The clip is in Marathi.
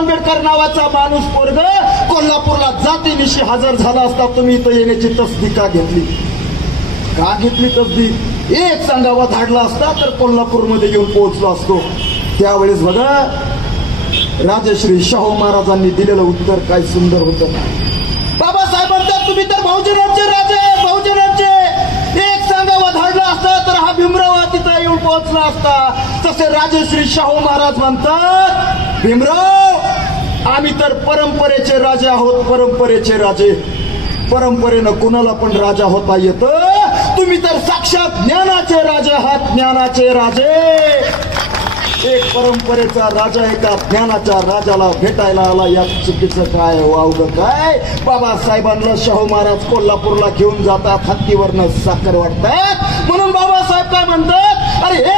आंबेडकर नावाचा माणूस पोरग कोल्हापूरला जातीनिशी हजर झाला असता तुम्ही इथं येण्याची तसदी का घेतली? का घेतली तसदी? एक सांगावा धाडला असता तर कोल्हापूरमध्ये येऊन पोहोचलो असतो. त्यावेळेस बघा राजश्री शाहू महाराजांनी दिलेलं उत्तर काय सुंदर होतं. बाबासाहेब म्हणतात तुम्ही तर बहुजनांचे राजे, बहुजनांचे. एक सांगावा धाडला असता तर हा भीमराव तिथं येऊन पोहोचला असता. तसे राजश्री शाहू महाराज म्हणतात भीमराव आम्ही तर परंपरेचे राजे आहोत, परंपरेचे राजे. परंपरेनं कुणाला पण राजा होता येतं. तुम्ही तर साक्षात ज्ञानाचे राजे आहात, ज्ञानाचे राजे. एक परंपरेचा राजा एका ज्ञानाच्या राजाला भेटायला आला, यात चुकीचं काय, वावलं काय? बाबासाहेबांना शाहू महाराज कोल्हापूरला घेऊन जातात, हत्तीवरनं साखर वाटतात. म्हणून बाबासाहेब काय म्हणतात, अरे